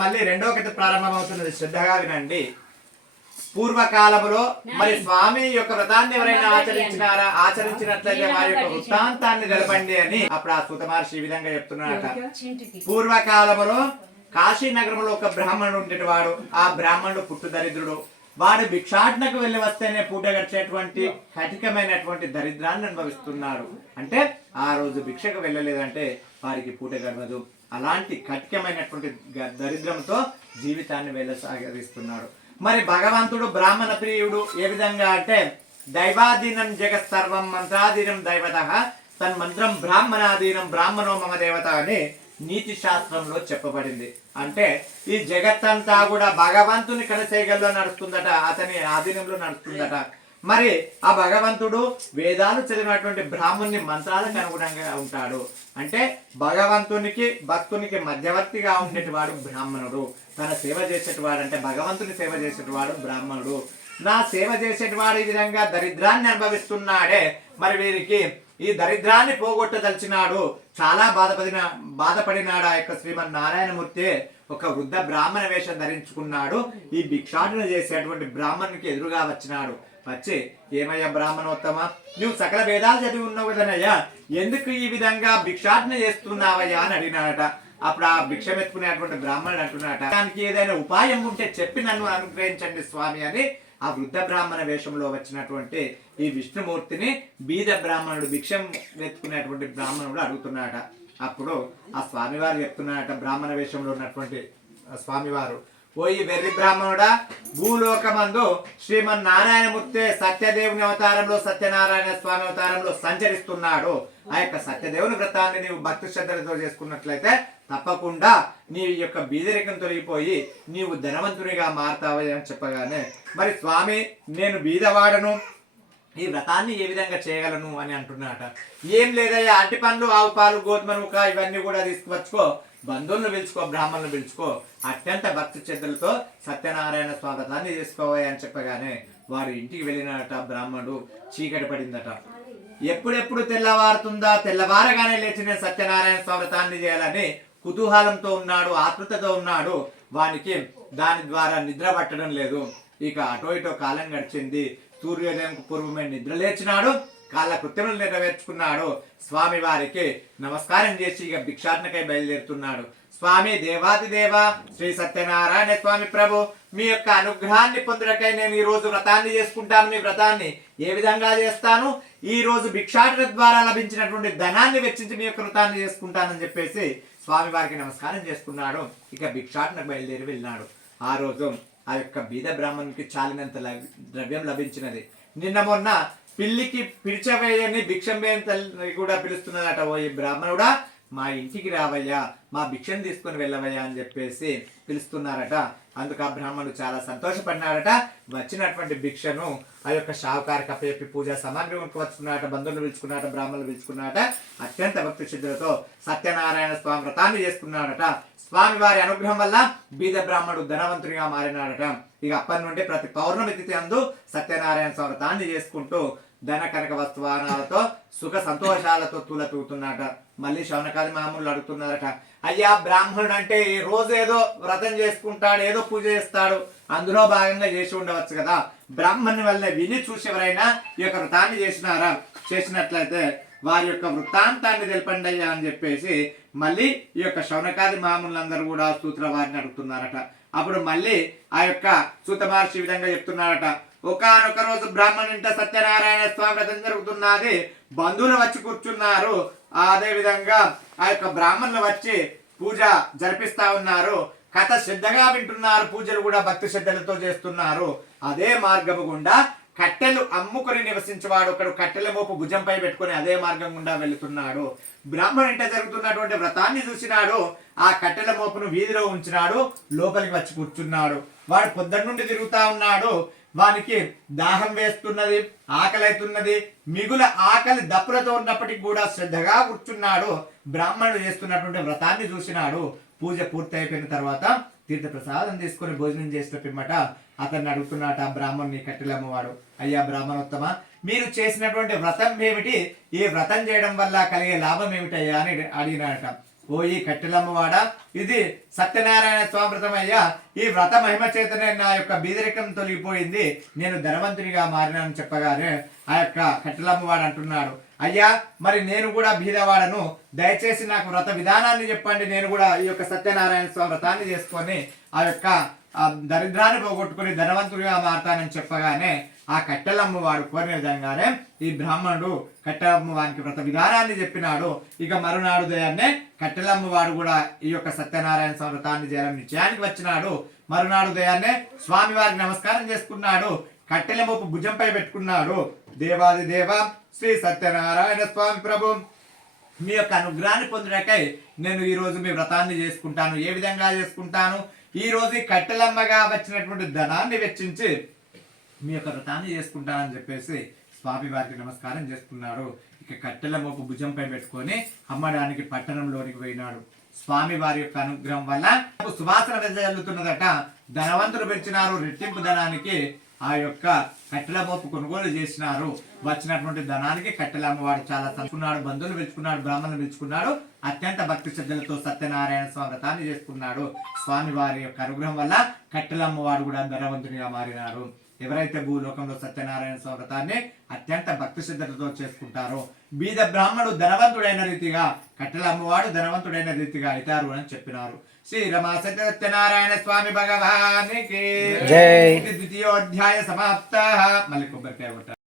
మళ్ళీ రెండో కథ ప్రారంభమవుతున్నది, శ్రద్ధగా వినండి. పూర్వకాలములో మరి స్వామి యొక్క వ్రతాన్ని ఎవరైనా ఆచరించినట్లయితే వారి యొక్క వృత్తాంతాన్ని తెలపండి అని అప్పుడు ఆ సూత మహర్షి ఈ విధంగా చెప్తున్నాడట. పూర్వకాలములో కాశీ నగరంలో ఒక బ్రాహ్మణుడు ఉండేవాడు. ఆ బ్రాహ్మణుడు పుట్టు దరిద్రుడు. వాడు భిక్షాటనకు వెళ్ళి వస్తేనే పూట గడిచేటువంటి కఠికమైనటువంటి దరిద్రాన్ని అనుభవిస్తున్నాడు. అంటే ఆ రోజు భిక్షకు వెళ్ళలేదంటే వారికి పూట గడవదు. అలాంటి కఠికమైనటువంటి దరిద్రంతో జీవితాన్ని వెళ్ళసాగిస్తున్నాడు. మరి భగవంతుడు బ్రాహ్మణ ప్రియుడు ఏ విధంగా అంటే దైవాధీనం జగత్ సర్వం మంత్రాధీనం దైవతః తన్మంత్రం బ్రాహ్మణాధీనం బ్రాహ్మణో మమ దేవత అని నీతి శాస్త్రంలో చెప్పబడింది. అంటే ఈ జగత్తంతా కూడా భగవంతుని కనసేగల్లో నడుస్తుందట, అతని ఆధీనంలో నడుస్తుందట. మరి ఆ భగవంతుడు వేదాలు చదివినటువంటి బ్రాహ్మణుని మంత్రాలకు అనుగుణంగా ఉంటాడు. అంటే భగవంతునికి భక్తునికి మధ్యవర్తిగా ఉండేటివాడు బ్రాహ్మణుడు. తన సేవ చేసేటివాడు అంటే భగవంతుని సేవ చేసేటివాడు బ్రాహ్మణుడు. నా సేవ చేసేటివాడు ఈ విధంగా దరిద్రాన్ని అనుభవిస్తున్నాడే, మరి వీరికి ఈ దరిద్రాన్ని పోగొట్టదలిచినాడు. చాలా బాధపడినాడు. ఆ యొక్క శ్రీమన్నారాయణమూర్తి ఒక వృద్ధ బ్రాహ్మణ వేషం ధరించుకున్నాడు. ఈ భిక్షాటన చేసేటువంటి బ్రాహ్మణునికి ఎదురుగా వచ్చినాడు. వచ్చి, ఏమయ్యా బ్రాహ్మణోత్తమ, నువ్వు సకల వేదాలు చదివి ఉన్నావు కదనయ్యా, ఎందుకు ఈ విధంగా భిక్షాటన చేస్తున్నావయ్యా అని అడిగినాడట. అప్పుడు ఆ భిక్షం ఎత్తుకునేటువంటి బ్రాహ్మణుడు అంటున్నాడట, దానికి ఏదైనా ఉపాయం ఉంటే చెప్పి నన్ను అనుగ్రహించండి స్వామి అని ఆ వృద్ధ బ్రాహ్మణ వేషంలో వచ్చినటువంటి ఈ విష్ణుమూర్తిని బీద బ్రాహ్మణుడు భిక్షం వెతుకునేటువంటి బ్రాహ్మణుడు అడుగుతున్నాడట. అప్పుడు ఆ స్వామివారు చెప్తున్నాడట, బ్రాహ్మణ వేషంలో ఉన్నటువంటి స్వామివారు, ఓ ఈ వెర్రి బ్రాహ్మణుడా, భూలోకమందు శ్రీమన్నారాయణమూర్తి సత్యదేవుని అవతారంలో సత్యనారాయణ స్వామి అవతారంలో సంచరిస్తున్నాడు. ఆ యొక్క సత్యదేవుని వ్రతాన్ని నీవు భక్తి శ్రద్ధలతో చేసుకున్నట్లయితే తప్పకుండా నీ యొక్క బీదరికం తొలగిపోయి నీవు ధనవంతునిగా మారతావని అని చెప్పగానే, మరి స్వామి నేను బీదవాడను, ఈ వ్రతాన్ని ఏ విధంగా చేయగలను అని అంటున్నాట. ఏం లేదయ్యా, అరటి పండ్లు, ఆవు పాలు, గోధుమ నూక ఇవన్నీ కూడా తీసుకువచ్చుకో, బంధువులను పిలుచుకో, బ్రాహ్మణులను పిలుచుకో, అత్యంత భక్తి శ్రద్ధలతో సత్యనారాయణ స్వామి వ్రతాన్ని చేసుకోవాలి అని చెప్పగానే వాడు ఇంటికి వెళ్ళినట. బ్రాహ్మణుడు చీకటి పడిందట. ఎప్పుడెప్పుడు తెల్లవారుతుందా, తెల్లవారగానే లేచి నేను సత్యనారాయణ స్వామి వ్రతాన్ని చేయాలని కుతూహలంతో ఉన్నాడు, ఆతృతతో ఉన్నాడు. వానికి దాని ద్వారా నిద్ర పట్టడం లేదు. ఇక అటో ఇటో కాలం గడిచింది. సూర్యోదయంకు పూర్వమే నిద్ర లేచినాడు. కాళ్ళ కృత్యములు నెరవేర్చుకున్నాడు. స్వామి వారికి నమస్కారం చేసి ఇక భిక్షాటనకై బయలుదేరుతున్నాడు. స్వామి దేవాదిదేవ శ్రీ సత్యనారాయణ స్వామి ప్రభు, మీ యొక్క అనుగ్రహాన్ని పొందుటకై నేను ఈ రోజు వ్రతాన్ని చేసుకుంటాను. మీ వ్రతాన్ని ఏ విధంగా చేస్తాను? ఈ రోజు భిక్షాటన ద్వారా లభించినటువంటి ధనాన్ని వెచ్చించి మీ యొక్క వ్రతాన్ని చేసుకుంటానని చెప్పేసి స్వామి వారికి నమస్కారం చేసుకున్నాడు. ఇక భిక్షాటనకు బయలుదేరి వెళ్ళినాడు. ఆ రోజు ఆ యొక్క బీద బ్రాహ్మణునికి చాలినంత ద్రవ్యం లభించినది. నిన్న మొన్న పిల్లికి పిలిచవేయని భిక్షం వేయని కూడా పిలుస్తున్నదట. ఓ ఈ బ్రాహ్మణుడా, మా ఇంటికి రావయ్యా, మా భిక్షను తీసుకొని వెళ్ళవయ్యా అని చెప్పేసి పిలుస్తున్నారట. అందుకు ఆ బ్రాహ్మణుడు చాలా సంతోషపడినాడట. వచ్చినటువంటి భిక్షను ఆ యొక్క షావుకారికి అప్పచెప్పి పూజా సామాగ్రి వచ్చుకున్నాడట. బంధువులు పిలుచుకున్నాడట, బ్రాహ్మణులు పిలుచుకున్నాడట. అత్యంత భక్తి శ్రద్ధలతో సత్యనారాయణ స్వామి వ్రతాన్ని చేసుకున్నాడట. స్వామి వారి అనుగ్రహం వల్ల బీద బ్రాహ్మణుడు ధనవంతునిగా మారినాడట. ఇక అప్పటి నుండి ప్రతి పౌర్ణమి తిథి అందు సత్యనారాయణ స్వామి వ్రతాన్ని చేసుకుంటూ ధన కనక వస్తువానాలతో సుఖ సంతోషాలతో తూలతూగుతున్నాడట. మళ్ళీ శౌనకాది మామూలు అడుగుతున్నారట, అయ్యా బ్రాహ్మణుడు అంటే ఈ రోజు ఏదో వ్రతం చేసుకుంటాడు, ఏదో పూజ చేస్తాడు, అందులో భాగంగా చేసి ఉండవచ్చు కదా, బ్రాహ్మణుని వల్ల విని చూసి ఎవరైనా ఈ యొక్క వ్రతాన్ని చేసినట్లయితే వారి యొక్క వృత్తాంతాన్ని తెలపండి అయ్యా అని చెప్పేసి మళ్ళీ ఈ యొక్క శౌనకాది మామూలందరూ కూడా సూత్ర వారిని అడుగుతున్నారట. అప్పుడు మళ్ళీ ఆ యొక్క సూత మహర్షి విధంగా చెప్తున్నారట, ఒకనొక రోజు బ్రాహ్మణుంట సత్యనారాయణ స్వామి వ్రతం జరుగుతున్నది. బంధువులు వచ్చి కూర్చున్నారు. అదే విధంగా ఆ యొక్క బ్రాహ్మణులు వచ్చి పూజ జరిపిస్తా ఉన్నారు. కథ శ్రద్ధగా వింటున్నారు. పూజలు కూడా భక్తి శ్రద్ధలతో చేస్తున్నారు. అదే మార్గము గుండా కట్టెలు అమ్ముకొని నివసించేవాడు ఒకడు కట్టెల మోపు భుజంపై పెట్టుకుని అదే మార్గం గుండా వెళుతున్నాడు. బ్రాహ్మణుడు ఇంట జరుగుతున్నటువంటి వ్రతాన్ని చూసినాడు. ఆ కట్టెల మోపును వీధిలో ఉంచినాడు. లోపలికి వచ్చి కూర్చున్నాడు. వాడు పొద్దున్న నుండి తిరుగుతా ఉన్నాడు. వానికి దాహం వేస్తున్నది, ఆకలి అవుతున్నది. మిగుల ఆకలి దప్పులతో ఉన్నప్పటికీ కూడా శ్రద్ధగా కూర్చున్నాడు. బ్రాహ్మణుడు చేస్తున్నటువంటి వ్రతాన్ని చూసినాడు. పూజ పూర్తి అయిపోయిన తర్వాత తీర్థ ప్రసాదం తీసుకొని భోజనం చేసిన పిమ్మట అతన్ని అడుగుతున్నట బ్రాహ్మణుని కట్టెలమ్మవాడు, అయ్యా బ్రాహ్మణోత్తమ, మీరు చేసినటువంటి వ్రతం ఏమిటి? ఈ వ్రతం చేయడం వల్ల కలిగే లాభం ఏమిటయ్యా అని అడిగినాడట. ఓ ఈ కట్టెలమ్మవాడ, ఇది సత్యనారాయణ స్వామి వ్రతమయ్యా. ఈ వ్రత మహిమ చేతనే నా యొక్క బీదరికం తొలగిపోయింది, నేను ధనవంతునిగా మారినాను చెప్పగానే ఆ యొక్క కట్టెలమ్మవాడు అంటున్నాడు, అయ్యా మరి నేను కూడా బీదవాడను, దయచేసి నాకు వ్రత విధానాన్ని చెప్పండి, నేను కూడా ఈ యొక్క సత్యనారాయణ స్వామి వ్రతాన్ని చేసుకొని ఆ యొక్క దరిద్రాన్ని పోగొట్టుకుని ధనవంతుడిగా మారతానని చెప్పగానే ఆ కట్టెలమ్మవాడు కోరిన విధంగానే ఈ బ్రాహ్మణుడు కట్టెలమ్మవారికి వ్రత విధానాన్ని చెప్పినాడు. ఇక మరునాడు ఉదయాన్నే కట్టెలమ్మవాడు కూడా ఈ యొక్క సత్యనారాయణ స్వామి వ్రతాన్ని చేయాలని నిశ్చయానికి వచ్చినాడు. మరునాడు ఉదయాన్నే స్వామివారికి నమస్కారం చేసుకున్నాడు, కట్టెల మోపు భుజంపై పెట్టుకున్నాడు. దేవాది దేవ శ్రీ సత్యనారాయణ స్వామి ప్రభు, మీ యొక్క అనుగ్రహాన్ని పొందడాకై నేను ఈ రోజు మీ వ్రతాన్ని చేసుకుంటాను. ఏ విధంగా చేసుకుంటాను? ఈ రోజు కట్టెలమ్మగా వచ్చినటువంటి ధనాన్ని వెచ్చించి మీ యొక్క వ్రతాన్ని చేసుకుంటానని చెప్పేసి స్వామి వారికి నమస్కారం చేసుకున్నాడు. ఇక కట్టెల మోపు భుజంపై పెట్టుకొని అమ్మడానికి పట్టణంలోనికి పోయినాడు. స్వామి వారి యొక్క అనుగ్రహం వల్ల సువాసన వెదజల్లుతున్నదట. ధనవంతులు పెంచినారు, రెట్టింపు ధనానికి ఆ యొక్క కట్టెల మోపు కొనుగోలు చేసినారు. వచ్చినటువంటి ధనానికి కట్టెల అమ్మవాడు చాలా తలుచుకున్నాడు, బంధువులు పిలుచుకున్నాడు, బ్రాహ్మణులు పిలుచుకున్నాడు. అత్యంత భక్తి శ్రద్ధలతో సత్యనారాయణ స్వామి వ్రతాన్ని చేసుకున్నాడు. స్వామి వారి యొక్క అనుగ్రహం వల్ల కట్టెల అమ్మవాడు కూడా ధనవంతునిగా మారినారు. ఎవరైతే భూలోకంలో సత్యనారాయణ స్వామి వ్రతాన్ని అత్యంత భక్తి శ్రద్ధలతో చేసుకుంటారో బీద బ్రాహ్మణుడు ధనవంతుడైన రీతిగా, కట్టెల అమ్మవాడు ధనవంతుడైన రీతిగా అవుతారు అని చెప్పినారు. శ్రీ రమా సత్యనారాయణ స్వామి భగవానికి జై. ద్వితీయోధ్యాయ సమాప్త. మళ్ళీ కొబ్బరికాయ కొట్టారు.